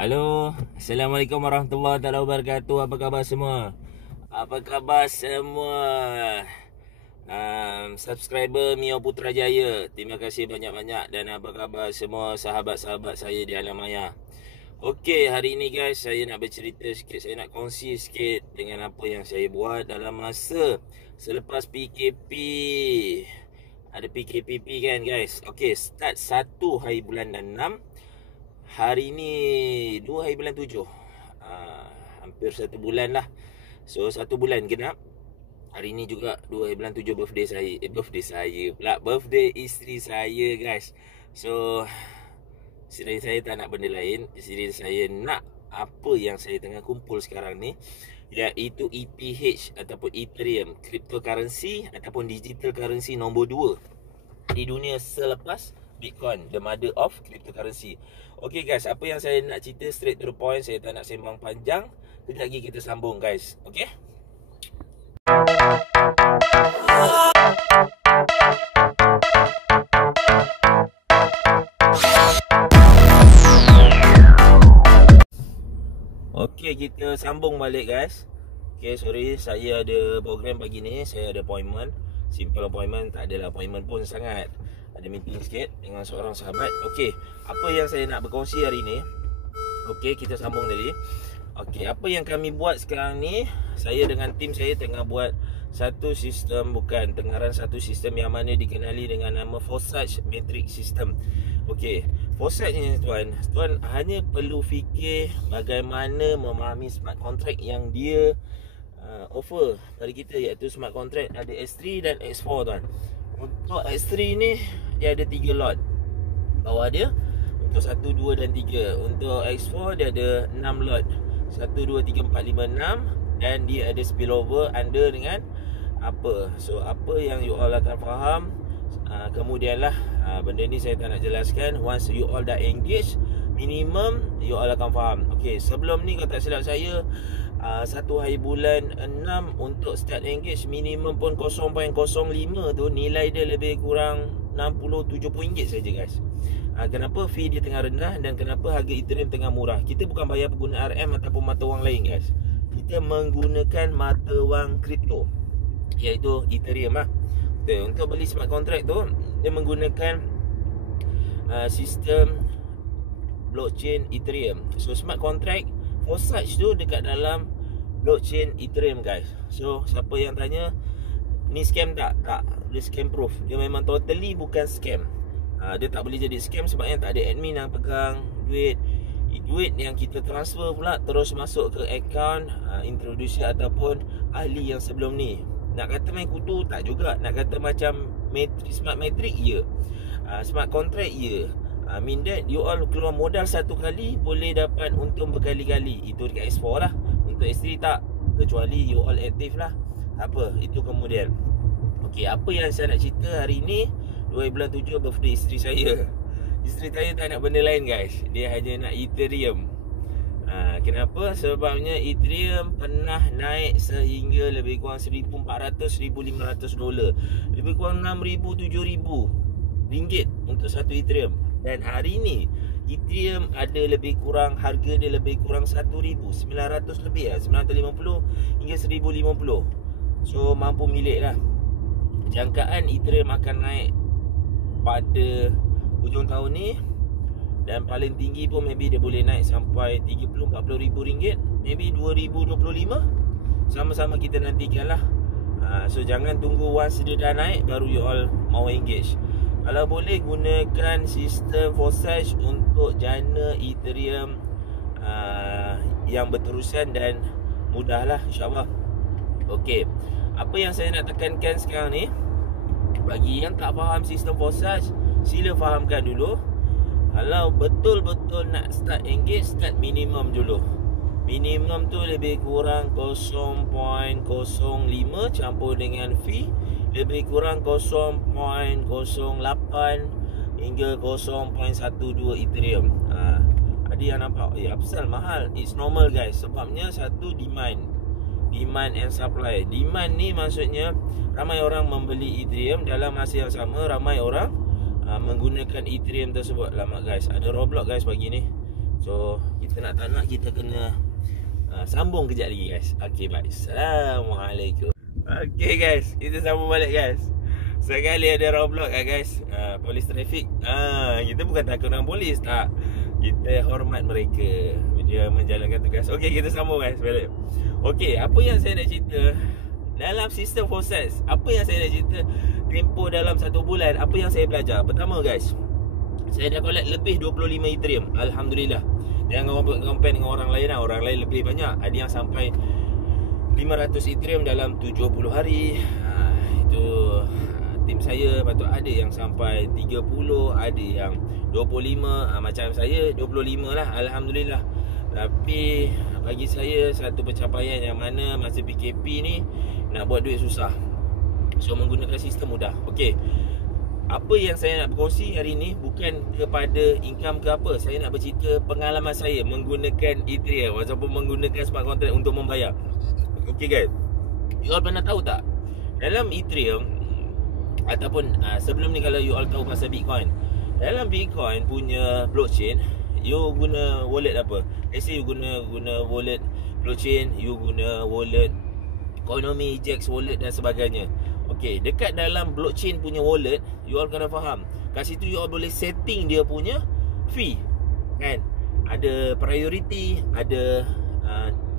Halo, Assalamualaikum warahmatullahi wabarakatuh. Apa khabar semua? Apa khabar semua? Subscriber Mio Putrajaya, terima kasih banyak-banyak. Dan apa khabar semua sahabat-sahabat saya di alam maya? Okey, hari ini guys, saya nak bercerita sikit. Saya nak kongsi sikit dengan apa yang saya buat dalam masa selepas PKP. Ada PKPP kan guys. Okey, start 1 hari bulan 6. Hari ni 2 hari bulan 7. Hampir 1 bulan lah. So 1 bulan genap. Hari ni juga 2 hari bulan 7 birthday saya. Birthday isteri saya guys. So isteri saya tak nak benda lain. Isteri saya nak apa yang saya tengah kumpul sekarang ni, iaitu ETH ataupun Ethereum, cryptocurrency ataupun digital currency nombor 2 di dunia selepas Bitcoin, the mother of cryptocurrency. Okay guys, apa yang saya nak cerita straight to the point. Saya tak nak sembang panjang. Kejap lagi kita sambung guys. Okay. Okay, kita sambung balik guys. Okay, sorry, saya ada program pagi ni. Saya ada appointment. Simple appointment, tak adalah appointment pun sangat. Ada meeting sikit dengan seorang sahabat. Okey, apa yang saya nak berkongsi hari ni? Okey, kita sambung tadi. Okey, apa yang kami buat sekarang ni, saya dengan tim saya tengah buat satu sistem, tengaran satu sistem yang mana dikenali dengan nama Forsage Matrix System. Okey, Forsage ni tuan hanya perlu fikir bagaimana memahami smart contract yang dia offer pada kita, iaitu smart contract ada S3 dan S4 tuan. Untuk S3 ni dia ada 3 lot bawah dia, untuk 1, 2 dan 3. Untuk X4 dia ada 6 lot, 1, 2, 3, 4, 5, 6. Dan dia ada spillover under dengan apa. So apa yang you all akan faham kemudian lah. Benda ni saya tak nak jelaskan. Once you all dah engage, minimum you all akan faham. Okay, sebelum ni kalau tak silap saya 1 hari bulan 6 untuk start engage, minimum pun 0.05 tu nilai dia lebih kurang 60-70 ringgit saja guys. Kenapa fee dia tengah rendah dan kenapa harga Ethereum tengah murah? Kita bukan bayar pengguna RM ataupun mata wang lain guys. Kita menggunakan mata wang kripto, iaitu Ethereum lah. Untuk beli smart contract tu, dia menggunakan sistem blockchain Ethereum. So smart contract Forsage tu dekat dalam blockchain Ethereum guys. So siapa yang tanya ni scam tak? Tak, dia scam proof. Dia memang totally bukan scam. Dia tak boleh jadi scam sebabnya tak ada admin yang pegang duit yang kita transfer pula terus masuk ke akaun introducer ataupun ahli yang sebelum ni. Nak kata main kutu tak juga. Nak kata macam smart matrix ya. Smart contract ya. Mean that you all keluar modal satu kali boleh dapat untung berkali-kali. Itu dekat S4 lah. Untuk S3 tak, kecuali you all aktif lah. Tak apa, itu kemudian. Okey, apa yang saya nak cerita hari ni, 2 bulan 7 birthday isteri saya. Isteri saya tak nak benda lain guys. Dia hanya nak Ethereum. Kenapa? Sebabnya Ethereum pernah naik sehingga lebih kurang 1,400-1,500 dolar. Lebih kurang 6,000-7,000 ringgit untuk satu Ethereum. Dan hari ni Ethereum ada lebih kurang, harga dia lebih kurang 1,900 lebih lah, 950 hingga 1,050. So mampu milik lah. Jangkaan Ethereum akan naik pada hujung tahun ni. Dan paling tinggi pun maybe dia boleh naik sampai 30-40 ribu ringgit, maybe 2025. Sama-sama kita nantikan lah. So jangan tunggu once dia dah naik baru you all mau engage. Kalau boleh gunakan sistem Forsage untuk jana Ethereum yang berterusan dan mudah lah insyaAllah. Okey, apa yang saya nak tekankan sekarang ni, bagi yang tak faham sistem Forsage, sila fahamkan dulu. Kalau betul-betul nak start engage, start minimum dulu. Minimum tu lebih kurang 0.05 campur dengan fee lebih kurang 0.08 hingga 0.12 Ethereum. Ada yang nampak apasal mahal? It's normal guys. Sebabnya satu, demand and supply. Demand ni maksudnya ramai orang membeli Ethereum, dalam masa yang sama ramai orang menggunakan Ethereum tersebut. Lama guys, ada Roblox guys pagi ni. So kita nak tak nak kita kena sambung kejap lagi guys. Okay, bye. Assalamualaikum. Okay guys, kita sambung balik guys. Sekali ada roadblock guys, polis trafik. Kita bukan takut dengan polis, tak. Kita hormat mereka, dia menjalankan tugas. Okay, kita sambung guys balik. Okay, apa yang saya nak cerita dalam sistem forces, apa yang saya nak cerita tempoh dalam 1 bulan, apa yang saya belajar. Pertama guys, saya dah collect lebih 25 Ethereum. Alhamdulillah. Jangan compare dengan orang lain lah. Orang lain lebih banyak. Ada yang sampai 500 Ethereum dalam 70 hari. Itu tim saya. Lepas tu ada yang sampai 30, ada yang 25. Macam saya 25 lah, Alhamdulillah. Tapi bagi saya satu pencapaian yang mana masa PKP ni nak buat duit susah. So menggunakan sistem mudah. Okay, apa yang saya nak berkongsi hari ni bukan kepada income ke apa. Saya nak bercerita pengalaman saya menggunakan Ethereum ataupun menggunakan smart contract untuk membayar. Okay guys, you all pernah tahu tak, dalam Ethereum ataupun sebelum ni kalau you all tahu pasal Bitcoin, dalam Bitcoin punya blockchain, you guna wallet apa? Let's say you guna wallet blockchain, you guna wallet Coinomi, Jax wallet dan sebagainya. Okay, dekat dalam blockchain punya wallet, you all kena faham, kat situ you all boleh setting dia punya fee, kan? Ada priority, ada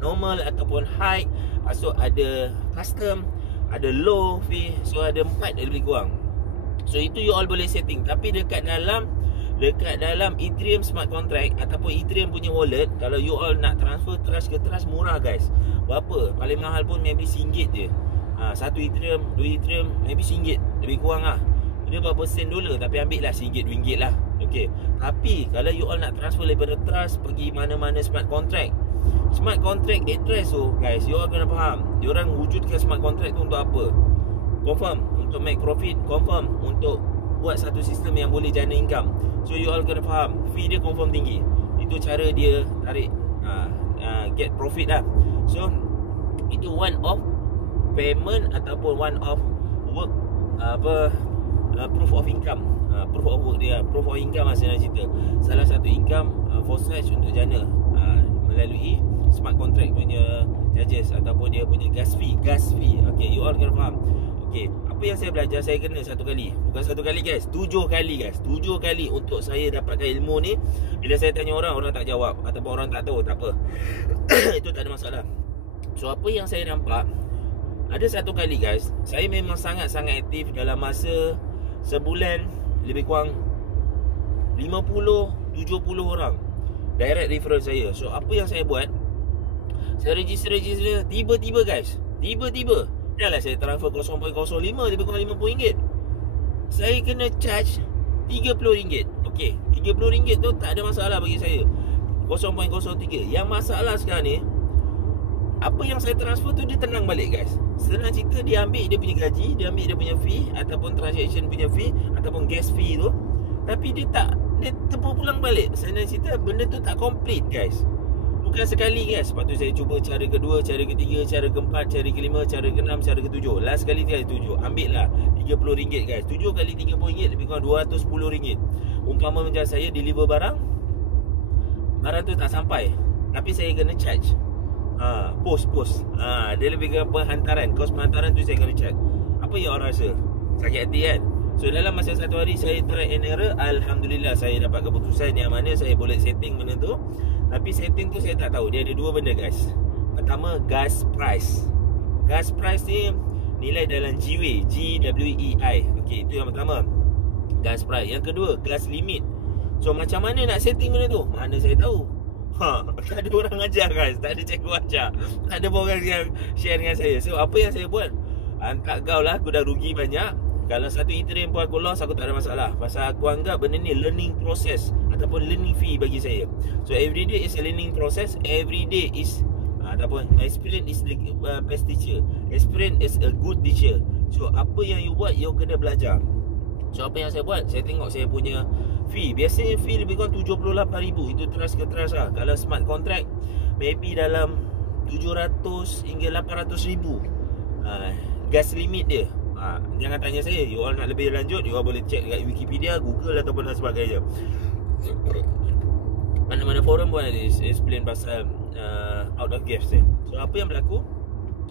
normal ataupun high. So ada custom, ada low fee. So ada 4 lebih kurang. So itu you all boleh setting. Tapi dekat dalam Ethereum smart contract ataupun Ethereum punya wallet, kalau you all nak transfer trust ke trust, murah guys. Berapa? Paling mahal pun maybe RM1 je. 1 Ethereum, 2 Ethereum maybe RM1, lebih kurang lah. Dia berapa sen dolar, tapi ambil lah RM1, RM2 lah. Okay. Tapi kalau you all nak transfer daripada trust pergi mana-mana smart contract address tu guys, you all kena faham, diorang wujudkan smart contract tu untuk apa? Confirm untuk make profit, confirm untuk buat satu sistem yang boleh jana income. So you all kena faham, fee dia confirm tinggi. Itu cara dia tarik get profit lah. So itu one of payment ataupun one of work, proof of income. Proof of work dia, proof of income lah saya nak cerita. Salah satu income for search untuk jana melalui smart contract punya charges ataupun dia punya gas fee. Okay, you all kena faham. Okay, apa yang saya belajar, saya kena 1 kali. Bukan 1 kali guys, 7 kali guys. 7 kali untuk saya dapatkan ilmu ni. Bila saya tanya orang tak jawab ataupun orang tak tahu, tak apa. Itu tak ada masalah. So apa yang saya nampak, ada 1 kali guys, saya memang sangat-sangat aktif dalam masa sebulan, lebih kurang 50-70 orang direct referral saya. So apa yang saya buat, saya register tiba-tiba guys, dah lah saya transfer 0.05, lebih kurang RM50. Saya kena charge RM30. Okay, RM30 tu tak ada masalah bagi saya, 0.03. Yang masalah sekarang ni, apa yang saya transfer tu dia tenang balik guys. Senang cerita, dia ambil dia punya gaji, dia ambil dia punya fee ataupun transaction punya fee ataupun gas fee tu, tapi dia tepuk pulang balik. Senang cerita, benda tu tak complete guys. Bukan sekali guys. Lepas tu saya cuba cara kedua, cara ketiga, cara keempat, cara kelima, cara keenam, cara ketujuh. Last kali cara ketujuh, ambil lah RM30 guys. 7 kali RM30 lebih kurang RM210. Umpama macam saya deliver barang tu tak sampai, tapi saya kena charge post. Dia lebih ke penghantaran, kos penghantaran tu saya kena charge. Apa yang orang rasa? Sakit hati kan? So dalam masa 1 hari saya try and error, Alhamdulillah saya dapat keputusan yang mana saya boleh setting benda tu. Tapi setting tu saya tak tahu, dia ada 2 benda guys. Pertama, gas price. Gas price ni nilai dalam GWEI, GWEI. Okay, itu yang pertama, gas price. Yang kedua, gas limit. So macam mana nak setting benda tu? Mana saya tahu. Tak ada orang ajar guys, tak ada cikgu ajar, tak ada orang yang share dengan saya. So apa yang saya buat, tak kau lah, aku dah rugi banyak. Kalau 1 Ethereum pun aku loss, aku tak ada masalah. Pasal aku anggap benda ni learning process ataupun learning fee bagi saya. So every day is a learning process. Every day is experience is the best teacher. Experience is a good teacher. So apa yang you buat, you kena belajar. So apa yang saya buat, saya tengok saya punya fee. Biasanya fee lebih kurang RM78,000. Itu trust ke trust lah. Kalau smart contract maybe dalam 700 hingga 800,000 gas limit dia. Jangan tanya saya, you all nak lebih lanjut, you all boleh check kat Wikipedia, Google ataupun dan sebagainya. mana-mana forum pun ada explain pasal out of gas ni. So apa yang berlaku,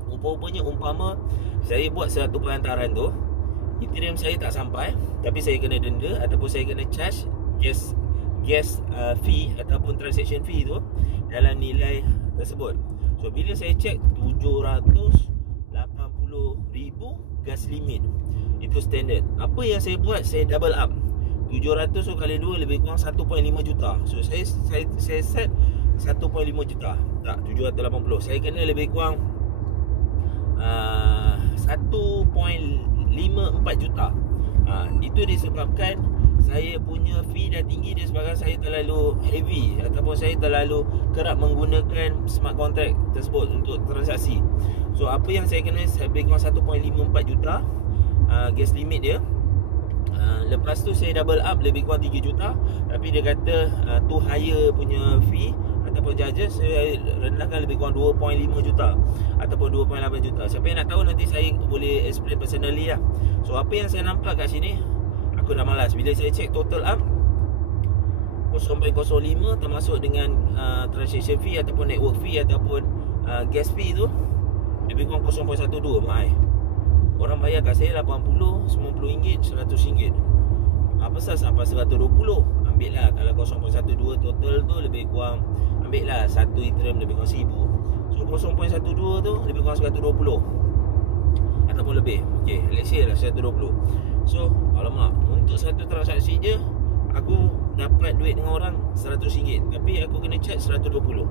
rupa-rupanya umpama saya buat satu perantaran tu, Ethereum saya tak sampai, tapi saya kena denda ataupun saya kena charge gas fee ataupun transaction fee tu dalam nilai tersebut. So bila saya check 780,000 gas limit, itu standard. Apa yang saya buat, saya double up. 700 tu kali 2 lebih kurang 1.5 juta. So saya set 1.5 juta. Tak, 780. Saya kena lebih kurang 1.54 juta. Itu disebabkan saya punya fee dah tinggi, disebabkan saya terlalu heavy ataupun saya terlalu kerap menggunakan smart contract tersebut untuk transaksi. So apa yang saya kena, lebih kurang 1.54 juta gas limit dia. Lepas tu saya double up lebih kurang 3 juta. Tapi dia kata too higher punya fee ataupun charges, saya rendahkan lebih kurang 2.5 juta ataupun 2.8 juta. Siapa yang nak tahu, nanti saya boleh explain personally lah. So apa yang saya nampak kat sini, aku dah malas. Bila saya check total up 0.05 termasuk dengan transaction fee ataupun network fee ataupun gas fee tu, lebih kurang 0.12 mai. Orang bayar kat saya 80, RM90, RM100. Apa pasal sampai 120? Ambil lah. Kalau 0.12 total tu lebih kurang, ambil lah 1 Ethereum lebih kurang 1000. So 0.12 tu lebih kurang 120 ataupun lebih. Okay, let's say lah 120. So alamak, untuk satu transaksi je aku dapat duit dengan orang RM100, tapi aku kena charge 120.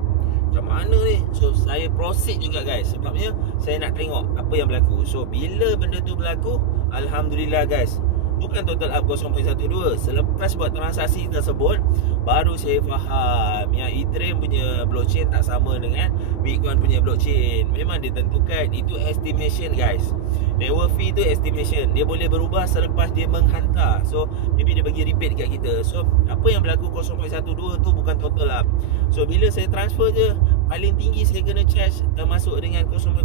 Macam mana ni? So saya proceed juga guys, sebabnya saya nak tengok apa yang berlaku. So bila benda tu berlaku, alhamdulillah guys, bukan total up 0.12. Selepas buat transaksi tersebut, baru saya faham yang Ethereum punya blockchain tak sama dengan Bitcoin punya blockchain. Memang ditentukan, itu estimation guys. Network fee tu estimation, dia boleh berubah selepas dia menghantar. So maybe dia bagi rebate kat kita. So apa yang berlaku 0.12 tu bukan total up. So bila saya transfer je, paling tinggi saya kena charge termasuk dengan 0.05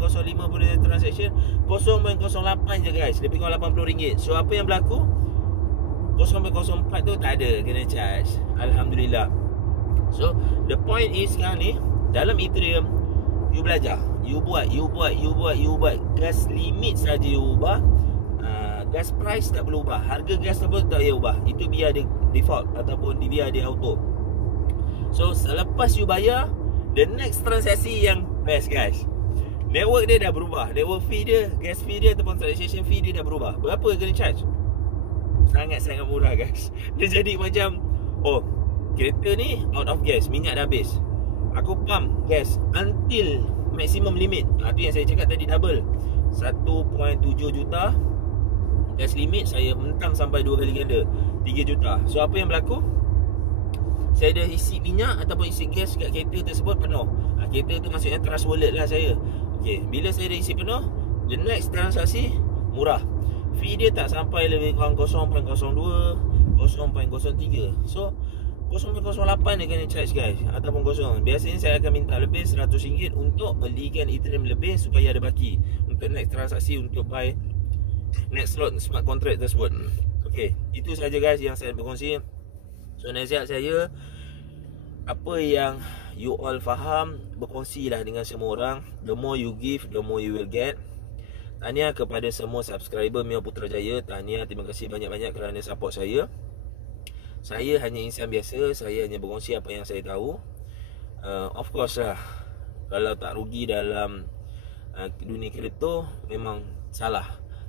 punya transaction 0.08 je guys, lebih kurang RM80. So apa yang berlaku, 0.04 tu tak ada kena charge. Alhamdulillah. So the point is sekarang ni, dalam Ethereum, you belajar, you buat gas limit saja you ubah. Gas price tak perlu ubah, harga gas tersebut tak payah ubah. Itu biar dia default ataupun biar dia auto. So selepas you bayar, the next transaksi yang best guys, network dia dah berubah. Network fee dia, gas fee dia ataupun transaction fee dia dah berubah. Berapa kena charge? Sangat-sangat murah guys. Dia jadi macam, oh, kereta ni out of gas, minyak dah habis, aku pump gas until maximum limit. Tu yang saya cakap tadi, double 1.7 juta gas limit, saya mentang sampai 2 kali ganda, 3 juta. So apa yang berlaku, saya dah isi minyak ataupun isi gas kat kereta tersebut penuh. Kereta tu maksudnya trust wallet lah saya. Okay, bila saya dah isi penuh, the next transaksi murah. Fee dia tak sampai lebih kurang 0.02, 0.03. So 0.08 dia kena charge guys, ataupun kosong. Biasanya saya akan minta lebih RM100 untuk belikan Ethereum lebih supaya ada baki untuk next transaksi, untuk buy next slot smart contract tersebut. Okay, itu saja guys yang saya berkongsi. So nasihat saya, apa yang you all faham, berkongsilah dengan semua orang. The more you give, the more you will get. Tahniah kepada semua subscriber Mio Putrajaya. Tahniah, terima kasih banyak-banyak kerana support saya. Saya hanya insan biasa, saya hanya berkongsi apa yang saya tahu. Of course lah, kalau tak rugi dalam dunia kripto, memang salah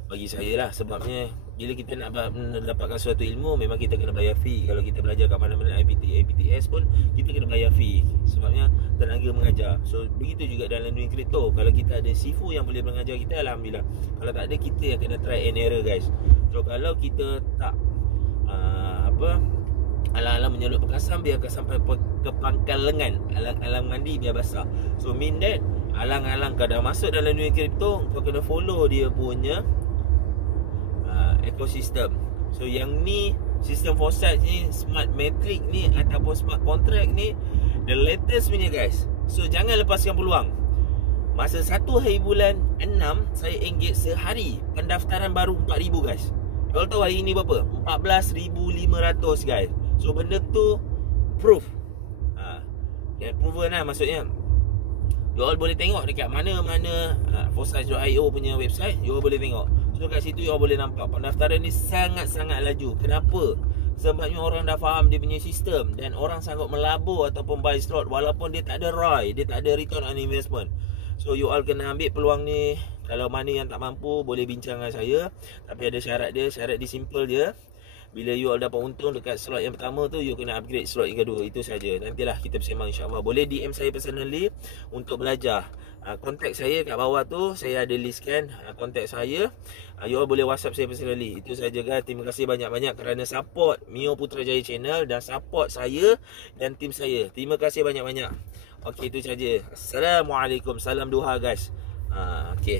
bagi saya lah. Sebabnya bila kita nak mendapatkan suatu ilmu, memang kita kena bayar fee. Kalau kita belajar kat mana-mana IPTS pun, kita kena bayar fee. Sebabnya tenaga mengajar. So begitu juga dalam dunia kripto. Kalau kita ada sifu yang boleh mengajar kita, alhamdulillah. Kalau tak ada, kita yang kena try and error guys. So kalau kita tak alang-alang menyelut perkasan, biarkan sampai ke pangkal lengan. Alang-alang mandi biar basah. So mean that, alang-alang kau dah masuk dalam dunia kripto, kau kena follow dia punya ekosistem. So yang ni, sistem foresight ni, smart metric ni ataupun smart contract ni, the latest punya guys. So jangan lepaskan peluang. Masa 1 hari bulan 6, saya engage sehari pendaftaran baru 4,000 guys. Kau tahu hari ni berapa? 14,500 guys. So benda tu proof. proven lah maksudnya. You all boleh tengok dekat mana-mana Foresight.io punya website, you all boleh tengok. So kat situ you all boleh nampak pendaftaran ni sangat-sangat laju. Kenapa? Sebabnya orang dah faham dia punya sistem dan orang sanggup melabur ataupun buy slot walaupun dia tak ada ROI, dia tak ada return on investment. So you all kena ambil peluang ni. Kalau mana yang tak mampu boleh bincang dengan saya, tapi ada syarat dia. Syarat dia simple je. Bila you all dapat untung dekat slot yang pertama tu, you kena upgrade slot yang kedua. Itu saja. Nantilah kita bersembang insyaAllah. Boleh DM saya personally untuk belajar. Kontak saya kat bawah tu, saya ada listkan kontak saya. You all boleh WhatsApp saya personally. Itu saja guys. Terima kasih banyak-banyak kerana support Mio Putrajaya Channel dan support saya dan tim saya. Terima kasih banyak-banyak. Okey, itu saja. Assalamualaikum. Salam duha guys. Okey.